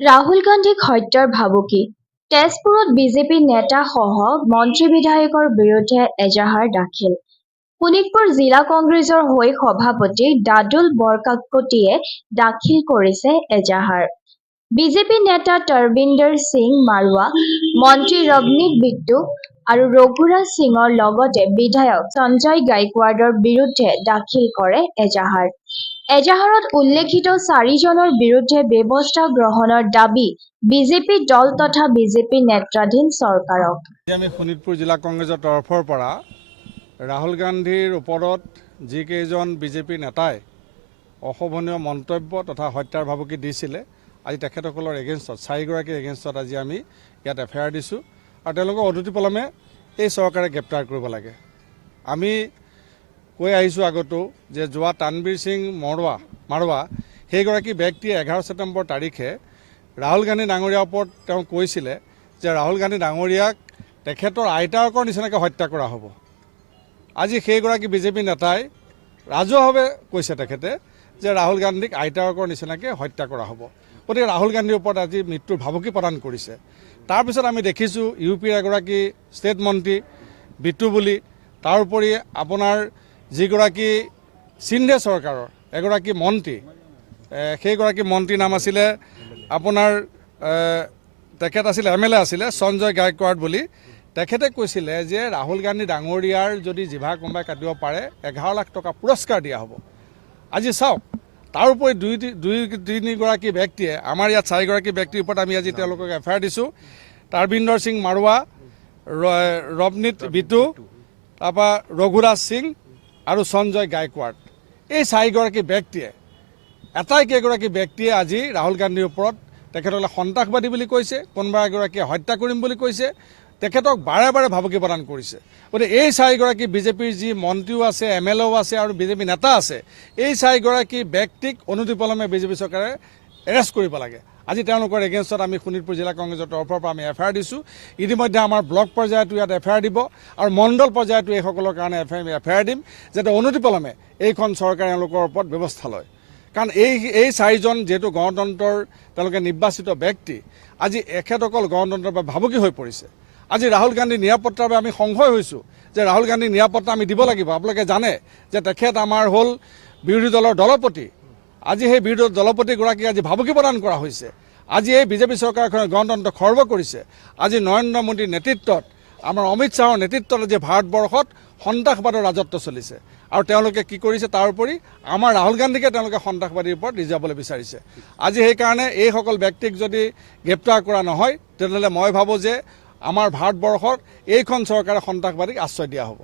ৰাহুল গান্ধীক হত্যাৰ ভাবুকি তেজপুৰত বিজেপি নেতাসহ মন্ত্ৰী বিধায়কৰ বিৰুদ্ধে এজাহাৰ দাখিল। শোণিতপুৰ জিলা কংগ্ৰেছৰ হৈ সভাপতি দাদুল বৰকাকতিয়ে দাখিল কৰিছে এজাহাৰ। বিজেপি নেতা তৰবিন্দৰ সিং মাৰোৱা, মন্ত্ৰী ৰৱনীত বিট্টু আৰু ৰঘুৰাজ সিঙৰ লগতে বিধায়ক সঞ্জয় গায়কোৱাডৰ বিৰুদ্ধে দাখিল কৰে এজাহাৰ। এজাহাৰত উল্লেখিত 4জনৰ বিৰুদ্ধে ব্যৱস্থা গ্ৰহণৰ দাবী বিজেপি দল তথা বিজেপি নেতৃত্বাধীন চৰকাৰক। আমি শোণিতপুৰ জিলা কংগ্ৰেছৰ তৰফৰ পৰা ৰাহুল গান্ধীৰ ওপৰত যিকেইজন বিজেপি নেতাই অশোভনীয় মন্তব্য তথা হত্যাৰ ভাবুকি দিছিলে, আজি তেখেতসকলৰ এগেইনষ্টত 4গৰাকীৰ এগেইনষ্টত আজি আমি ইয়াত এফআইআৰ দিছোঁ আৰু তেওঁলোকক অনতিপলমে এই চৰকাৰে গ্ৰেপ্তাৰ কৰিব লাগে। আমি কৈ আহিছোঁ আগতো যে যোৱা তানবীৰ সিং মাৰোৱা সেইগৰাকী ব্যক্তিয়ে 11 ছেপ্টেম্বৰ তাৰিখে ৰাহুল গান্ধী ডাঙৰীয়াৰ ওপৰত তেওঁ কৈছিলে যে ৰাহুল গান্ধী ডাঙৰীয়াক তেখেতৰ আইতাকৰ নিচিনাকৈ হত্যা কৰা হ'ব। আজি সেইগৰাকী বিজেপি নেতাই ৰাজহুৱাভাৱে কৈছে তেখেতে যে ৰাহুল গান্ধীক আইতাকৰ নিচিনাকৈ হত্যা কৰা হ'ব। গতিকে ৰাহুল গান্ধীৰ ওপৰত আজি মৃত্যুৰ ভাবুকি প্ৰদান কৰিছে। তাৰপিছত আমি দেখিছোঁ ইউপিৰ এগৰাকী ষ্টেট মন্ত্ৰী বিট্টু বুলি, তাৰোপৰি আপোনাৰ যিগৰাকী সিন্ধে চৰকাৰৰ এগৰাকী মন্ত্ৰী, সেইগৰাকী মন্ত্ৰীৰ নাম আছিলে আপোনাৰ তেখেত আছিলে MLA আছিলে সঞ্জয় গায়কোৱাড বুলি। তেখেতে কৈছিলে যে ৰাহুল গান্ধী ডাঙৰীয়াৰ যদি জিভা কোনোবাই কাটিব পাৰে 11 লাখ টকা পুৰস্কাৰ দিয়া হ'ব। আজি চাওক, তাৰোপৰি দুই তিনিগৰাকী ব্যক্তিয়ে আমাৰ ইয়াত 4গৰাকী ব্যক্তিৰ ওপৰত আমি আজি তেওঁলোকক এফআইআৰ দিছোঁ। তৰবিন্দৰ সিং মাৰোৱা, ৰৱনীত বিট্টু, তাৰপৰা ৰঘুৰাজ সিং আৰু সঞ্জয় গায়কোৱাড। এই 4গৰাকী ব্যক্তিয়ে কেইগৰাকী ব্যক্তিয়ে আজি ৰাহুল গান্ধীৰ ওপৰত তেখেতসকলে সন্ত্ৰাসবাদী বুলি কৈছে, কোনোবা এগৰাকীয়ে হত্যা কৰিম বুলি কৈছে, তেখেতক বাৰে বাৰে ভাবুকি প্ৰদান কৰিছে। গতিকে এই 4গৰাকী বিজেপিৰ যি মন্ত্ৰীও আছে, MLAও আছে আৰু বিজেপি নেতা আছে, এই 4গৰাকী ব্যক্তিক অনতিপলমে বিজেপি চৰকাৰে এৰেষ্ট কৰিব লাগে। আজি তেওঁলোকৰ এগেইনষ্টত আমি শোণিতপুৰ জিলা কংগ্ৰেছৰ তৰফৰ পৰা আমি এফআইআৰ দিছোঁ। ইতিমধ্যে আমাৰ ব্লক পৰ্যায়তো ইয়াত এফআইআৰ দিব আৰু মণ্ডল পৰ্যায়তো এইসকলৰ কাৰণে এফআইআৰ দিম, যাতে অনতিপলমে এইখন চৰকাৰে তেওঁলোকৰ ওপৰত ব্যৱস্থা লয়। কাৰণ এই 4জন যিহেতু গণতন্ত্ৰৰ তেওঁলোকে নিৰ্বাচিত ব্যক্তি, আজি এখেতসকল গণতন্ত্ৰৰ বাবে ভাবুকি হৈ পৰিছে। আজি ৰাহুল গান্ধীৰ নিৰাপত্তাৰ বাবে আমি সংশয় হৈছোঁ যে ৰাহুল গান্ধীৰ নিৰাপত্তা আমি দিব লাগিব। আপোনালোকে জানে যে তেখেত আমাৰ হ'ল বিৰোধী দলৰ দলপতি। আজি সেই বিৰোধী দলপতিগৰাকীক আজি ভাবুকি প্ৰদান কৰা হৈছে। আজি এই বিজেপি চৰকাৰখনে গণতন্ত্ৰ খৰ্ব কৰিছে। আজি নৰেন্দ্ৰ মোদীৰ নেতৃত্বত, আমাৰ অমিত শ্বাহৰ নেতৃত্বত যে ভাৰতবৰ্ষত সন্ত্ৰাসবাদৰ ৰাজত্ব চলিছে আৰু তেওঁলোকে কি কৰিছে, তাৰ উপৰি আমাৰ ৰাহুল গান্ধীকে তেওঁলোকে সন্ত্ৰাসবাদীৰ ওপৰত দি যাবলৈ বিচাৰিছে। আজি সেইকাৰণে এইসকল ব্যক্তিক যদি গ্ৰেপ্তাৰ কৰা নহয়, তেনেহ'লে মই ভাবোঁ যে আমাৰ ভাৰতবৰ্ষত এইখন চৰকাৰে সন্ত্ৰাসবাদীক আশ্ৰয় দিয়া হ'ব।